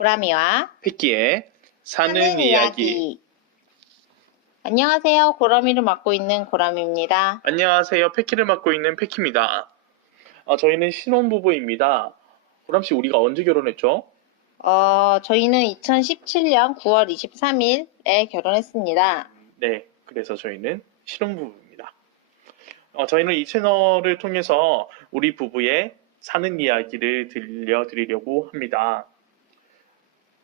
고라미와 패키의 사는 사는 이야기. 안녕하세요. 고라미를 맡고 있는 고라미입니다. 안녕하세요. 패키를 맡고 있는 패키입니다. 저희는 신혼부부입니다. 보람씨, 우리가 언제 결혼했죠? 저희는 2017년 9월 23일에 결혼했습니다. 네, 그래서 저희는 신혼부부입니다. 저희는 이 채널을 통해서 우리 부부의 사는 이야기를 들려드리려고 합니다.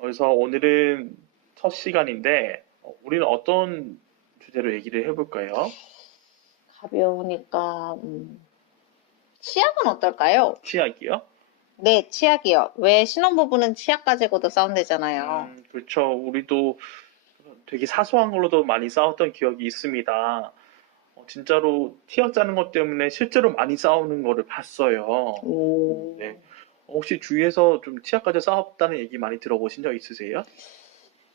그래서 오늘은 첫 시간인데, 우리는 어떤 주제로 얘기를 해볼까요? 가벼우니까 치약은 어떨까요? 치약이요? 네, 치약이요. 왜 신혼부부는 치약 가지고도 싸운대잖아요. 그렇죠. 우리도 되게 사소한 걸로도 많이 싸웠던 기억이 있습니다. 진짜로 티어 짜는 것 때문에 실제로 많이 싸우는 거를 봤어요. 오. 네. 혹시 주위에서 좀 치아까지 싸웠다는 얘기 많이 들어보신 적 있으세요?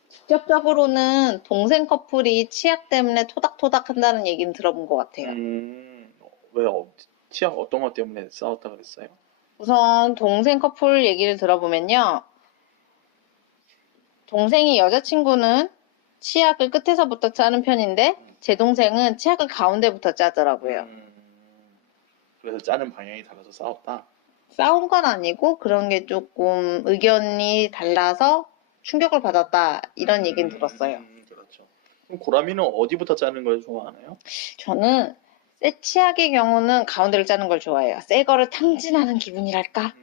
직접적으로는 동생 커플이 치약 때문에 토닥토닥 한다는 얘기는 들어본 것 같아요. 왜 치아 어떤 것 때문에 싸웠다 그랬어요? 우선 동생 커플 얘기를 들어보면요. 동생의 여자친구는 치약을 끝에서부터 짜는 편인데 제 동생은 치약을 가운데부터 짜더라고요. 그래서 짜는 방향이 달라서 싸웠다? 싸운 건 아니고 그런 게 조금 의견이 달라서 충격을 받았다 이런 얘기는 들었어요. 그렇죠. 그럼 고라미는 어디부터 짜는 걸 좋아하나요? 저는 새 치약의 경우는 가운데를 짜는 걸 좋아해요. 새 거를 탕진하는 기분이랄까?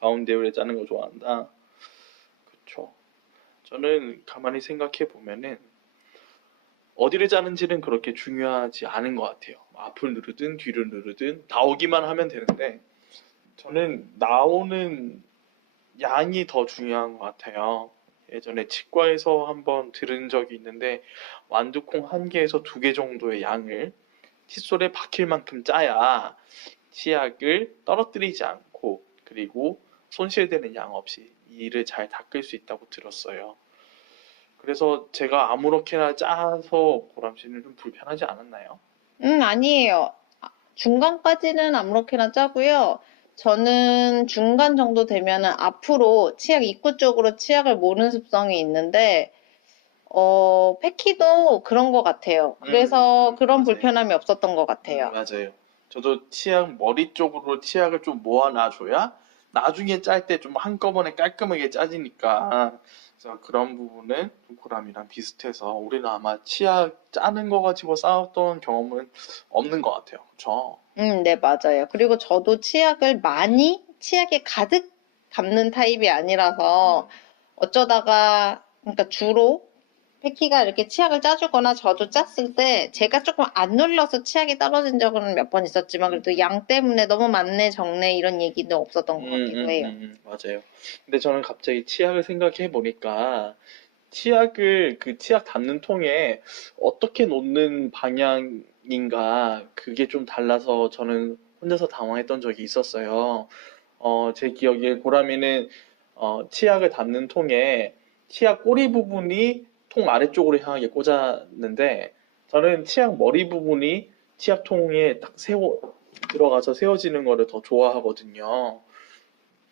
가운데를 짜는 걸 좋아한다. 그렇죠. 저는 가만히 생각해 보면은 어디를 짜는지는 그렇게 중요하지 않은 것 같아요. 앞을 누르든 뒤를 누르든 나오기만 하면 되는데 저는 나오는 양이 더 중요한 것 같아요. 예전에 치과에서 한번 들은 적이 있는데 완두콩 1개에서 2개 정도의 양을 칫솔에 박힐 만큼 짜야 치약을 떨어뜨리지 않고 그리고 손실되는 양 없이 이를 잘 닦을 수 있다고 들었어요. 그래서 제가 아무렇게나 짜서 보람씨는 좀 불편하지 않았나요? 아니에요. 중간까지는 아무렇게나 짜고요. 저는 중간 정도 되면은 앞으로 치약 입구 쪽으로 치약을 모는 습성이 있는데, 패키도 그런 것 같아요. 그래서 그런 맞아요. 불편함이 없었던 것 같아요. 맞아요. 저도 치약 머리 쪽으로 치약을 좀 모아놔줘야 나중에 짤 때 좀 한꺼번에 깔끔하게 짜지니까 그래서 그런 부분은 좀 고람이랑 비슷해서 우리는 아마 치약 짜는 거 가지고 싸웠던 경험은 없는 것 같아요. 그렇죠? 네, 맞아요. 그리고 저도 치약을 많이 치약에 가득 담는 타입이 아니라서 어쩌다가, 그러니까 주로 패키가 이렇게 치약을 짜주거나 저도 짰을 때 제가 조금 안 눌러서 치약이 떨어진 적은 몇 번 있었지만 그래도 양 때문에 너무 많네 적네 이런 얘기는 없었던 것 같기도 해요. 맞아요. 근데 저는 갑자기 치약을 생각해 보니까 치약을 그 치약 담는 통에 어떻게 놓는 방향인가 그게 좀 달라서 저는 혼자서 당황했던 적이 있었어요. 제 기억에 고라미는 치약을 담는 통에 치약 꼬리 부분이 통 아래쪽으로 향하게 꽂았는데 저는 치약 머리 부분이 치약통에 딱 들어가서 세워지는 거를 더 좋아하거든요.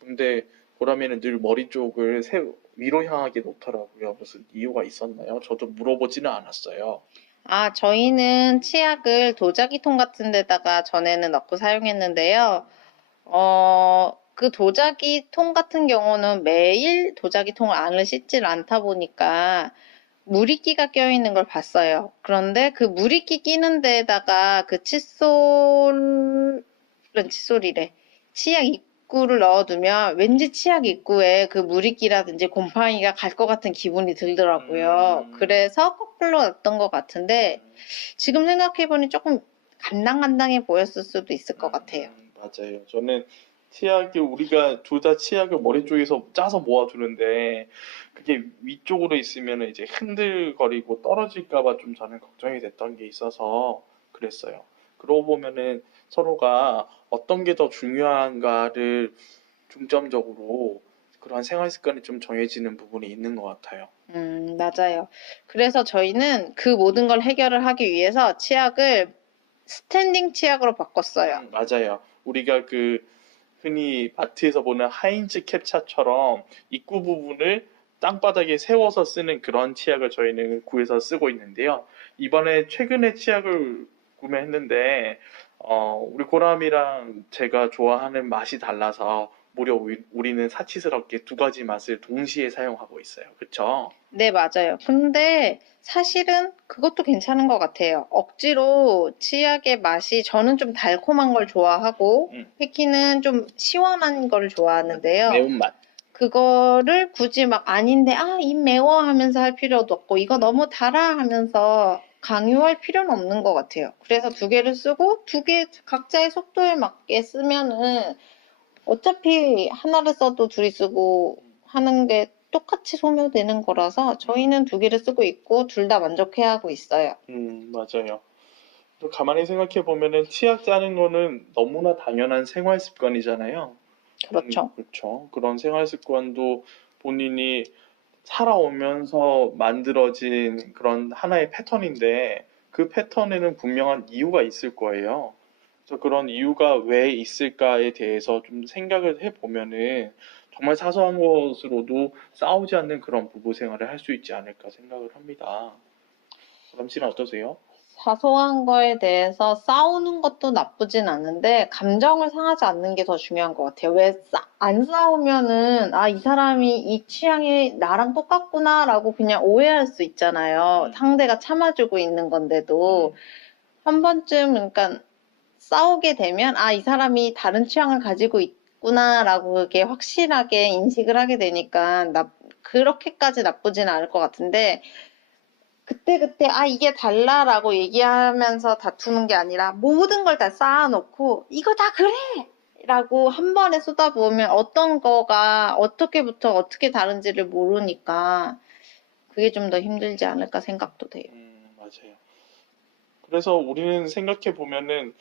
근데 고라미는 늘 머리 쪽을 위로 향하게 놓더라고요. 무슨 이유가 있었나요? 저도 물어보지는 않았어요. 저희는 치약을 도자기통 같은 데다가 전에는 넣고 사용했는데요. 그 도자기통 같은 경우는 매일 도자기통 안을 씻질 않다 보니까 물이끼가 껴있는 걸 봤어요. 그런데 그 물이끼 끼는 데다가 그 칫솔이래. 치약 입구를 넣어두면 왠지 치약 입구에 그 물이끼라든지 곰팡이가 갈 것 같은 기분이 들더라고요. 그래서 거꾸로 놨던 것 같은데 지금 생각해보니 조금 간당간당해 보였을 수도 있을 것 같아요. 맞아요. 저는 우리가 둘 다 치약을 머리 쪽에서 짜서 모아두는데 그게 위쪽으로 있으면 이제 흔들거리고 떨어질까봐 좀 저는 걱정이 됐던 게 있어서 그랬어요. 그러고 보면은 서로가 어떤 게 더 중요한가를 중점적으로 그러한 생활 습관이 좀 정해지는 부분이 있는 것 같아요. 맞아요. 그래서 저희는 그 모든 걸 해결을 하기 위해서 치약을 스탠딩 치약으로 바꿨어요. 맞아요. 우리가 그 흔히 마트에서 보는 하인즈 캡차처럼 입구 부분을 땅바닥에 세워서 쓰는 그런 치약을 저희는 구해서 쓰고 있는데요. 이번에 최근에 치약을 구매했는데 우리 고람이랑 제가 좋아하는 맛이 달라서 무려 우리는 사치스럽게 두 가지 맛을 동시에 사용하고 있어요. 그쵸? 네, 맞아요. 근데 사실은 그것도 괜찮은 것 같아요. 억지로 치약의 맛이 저는 좀 달콤한 걸 좋아하고 패키는 좀 시원한 걸 좋아하는데요. 매운맛. 그거를 굳이 막 아닌데 입 매워 하면서 할 필요도 없고 이거 너무 달아 하면서 강요할 필요는 없는 것 같아요. 그래서 두 개를 쓰고 두 개 각자의 속도에 맞게 쓰면은 어차피 하나를 써도 둘이 쓰고 하는 게 똑같이 소모되는 거라서 저희는 두 개를 쓰고 있고 둘 다 만족해하고 있어요. 맞아요. 또 가만히 생각해 보면은 치약 짜는 거는 너무나 당연한 생활 습관이잖아요. 그렇죠. 그렇죠. 그런 생활 습관도 본인이 살아오면서 만들어진 그런 하나의 패턴인데 그 패턴에는 분명한 이유가 있을 거예요. 그래서 그런 이유가 왜 있을까에 대해서 좀 생각을 해보면은 정말 사소한 것으로도 싸우지 않는 그런 부부 생활을 할 수 있지 않을까 생각을 합니다. 그럼 씨는 어떠세요? 사소한 거에 대해서 싸우는 것도 나쁘진 않은데 감정을 상하지 않는 게 더 중요한 것 같아요. 왜 안 싸우면은 이 사람이 이 취향이 나랑 똑같구나라고 그냥 오해할 수 있잖아요. 상대가 참아주고 있는 건데도 한 번쯤 그러니까 싸우게 되면 이 사람이 다른 취향을 가지고 있구나라고 그게 확실하게 인식을 하게 되니까 그렇게까지 나쁘진 않을 것 같은데 그때그때 이게 달라라고 얘기하면서 다투는 게 아니라 모든 걸 다 쌓아놓고 이거 다 그래! 라고 한 번에 쏟아부으면 어떤 거가 어떻게부터 어떻게 다른지를 모르니까 그게 좀 더 힘들지 않을까 생각도 돼요. 맞아요. 그래서 우리는 생각해 보면은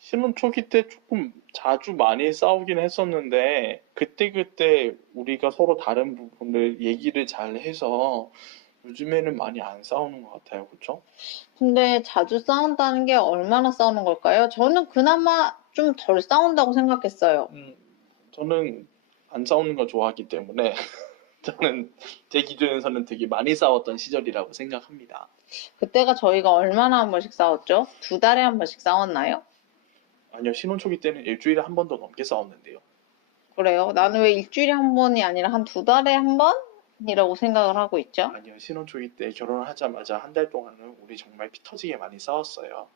신혼 초기 때 조금 자주 많이 싸우긴 했었는데 그때그때 우리가 서로 다른 부분을 얘기를 잘 해서 요즘에는 많이 안 싸우는 것 같아요. 그렇죠? 근데 자주 싸운다는 게 얼마나 싸우는 걸까요? 저는 그나마 좀 덜 싸운다고 생각했어요. 저는 안 싸우는 거 좋아하기 때문에 저는 제 기준에서는 되게 많이 싸웠던 시절이라고 생각합니다. 그때가 저희가 얼마나 한 번씩 싸웠죠? 두 달에 한 번씩 싸웠나요? 아니요, 신혼 초기 때는 일주일에 한 번도 넘게 싸웠는데요. 그래요? 나는 왜 일주일에 한 번이 아니라 한 두 달에 한 번이라고 생각을 하고 있죠? 아니요, 신혼 초기 때 결혼을 하자마자 한 달 동안은 우리 정말 피 터지게 많이 싸웠어요.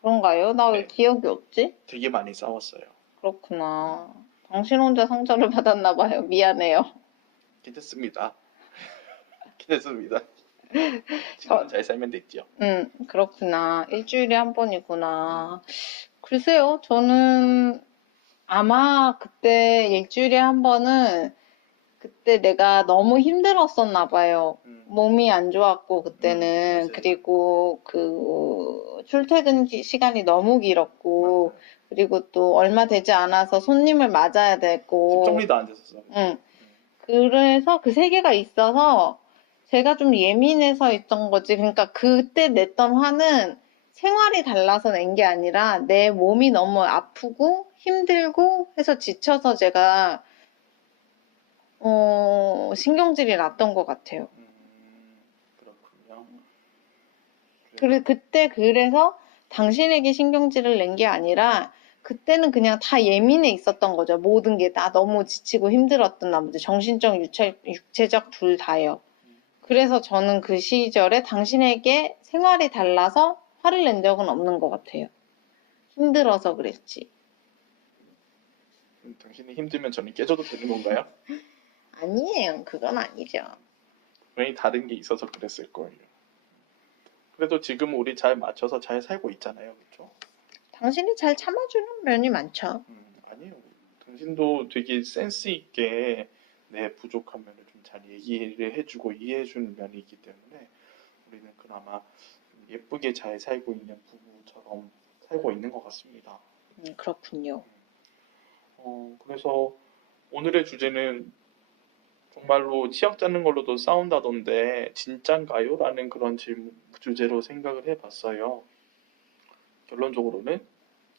그런가요? 나 왜 네. 기억이 없지? 되게 많이 싸웠어요. 그렇구나. 당신 혼자 상처를 받았나 봐요. 미안해요. 괜찮습니다. 괜찮습니다. 지금은 잘 살면 됐죠. 그렇구나. 일주일에 한 번이구나. 글쎄요, 저는 아마 그때 일주일에 한 번은 그때 내가 너무 힘들었었나 봐요. 몸이 안 좋았고 그때는 맞아요. 그리고 그 출퇴근 시간이 너무 길었고 그리고 또 얼마 되지 않아서 손님을 맞아야 집 됐고 정리도 안 됐었어. 그래서 그 세 개가 있어서 제가 좀 예민해서 있던 거지. 그러니까 그때 냈던 화는 생활이 달라서 낸 게 아니라 내 몸이 너무 아프고 힘들고 해서 지쳐서 제가 신경질이 났던 것 같아요. 그렇군요. 그래서 당신에게 신경질을 낸 게 아니라 그때는 그냥 다 예민해 있었던 거죠. 모든 게 다 너무 지치고 힘들었던 나머지 정신적, 육체적 둘 다요. 그래서 저는 그 시절에 당신에게 생활이 달라서 화를 낸 적은 없는 것 같아요. 힘들어서 그랬지. 당신이 힘들면 저는 깨져도 되는 건가요? 아니에요. 그건 아니죠. 분명히 다른 게 있어서 그랬을 거예요. 그래도 지금 우리 잘 맞춰서 잘 살고 있잖아요. 그렇죠? 당신이 잘 참아주는 면이 많죠. 아니에요. 당신도 되게 센스 있게 내 부족한 면을 좀 잘 얘기를 해주고 이해해주는 면이 있기 때문에 우리는 그나마 예쁘게 잘 살고 있는 부부처럼 살고 있는 것 같습니다. 그렇군요. 그래서 오늘의 주제는 정말로 치약 짜는 걸로도 싸운다던데 진짠가요? 라는 그런 주제로 생각을 해봤어요. 결론적으로는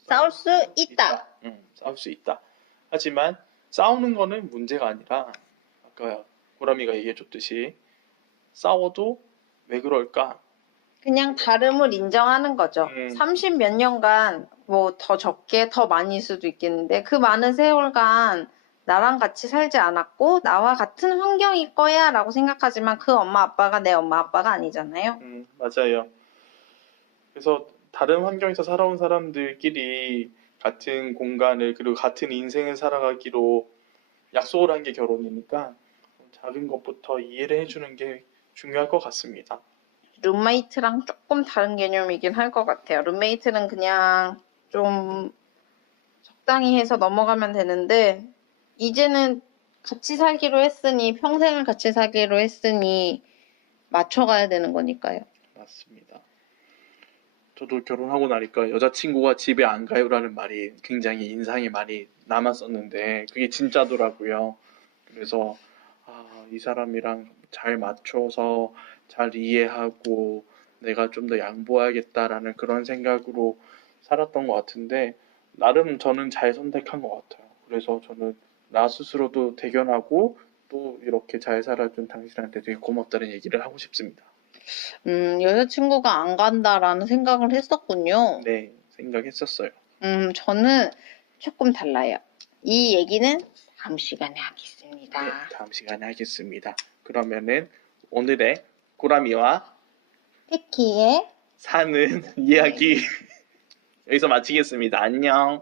싸울 수 있다. 싸울 수 있다. 하지만 싸우는 거는 문제가 아니라 아까 고라미가 얘기해줬듯이 싸워도 왜 그럴까? 그냥 다름을 인정하는 거죠. 30 몇 년간 뭐 더 적게 더 많이 수도 있겠는데 그 많은 세월간 나랑 같이 살지 않았고 나와 같은 환경일 거야 라고 생각하지만 그 엄마 아빠가 내 엄마 아빠가 아니잖아요. 맞아요. 그래서 다른 환경에서 살아온 사람들끼리 같은 공간을 그리고 같은 인생을 살아가기로 약속을 한 게 결혼이니까 작은 것부터 이해를 해주는 게 중요할 것 같습니다. 룸메이트랑 조금 다른 개념이긴 할 것 같아요. 룸메이트는 그냥 좀 적당히 해서 넘어가면 되는데 이제는 같이 살기로 했으니 평생을 같이 살기로 했으니 맞춰가야 되는 거니까요. 맞습니다. 저도 결혼하고 나니까 여자친구가 집에 안 가요라는 말이 굉장히 인상이 많이 남았었는데 그게 진짜더라고요. 그래서 이 사람이랑 잘 맞춰서 잘 이해하고 내가 좀 더 양보해야겠다라는 그런 생각으로 살았던 것 같은데 나름 저는 잘 선택한 것 같아요. 그래서 저는 나 스스로도 대견하고 또 이렇게 잘 살아준 당신한테 되게 고맙다는 얘기를 하고 싶습니다. 여자친구가 안 간다라는 생각을 했었군요. 네, 생각했었어요. 저는 조금 달라요. 이 얘기는 다음 시간에 하겠습니다. 네, 다음 시간에 하겠습니다. 그러면은 오늘의 고라미와 패키의 사는 이야기 여기서 마치겠습니다. 안녕.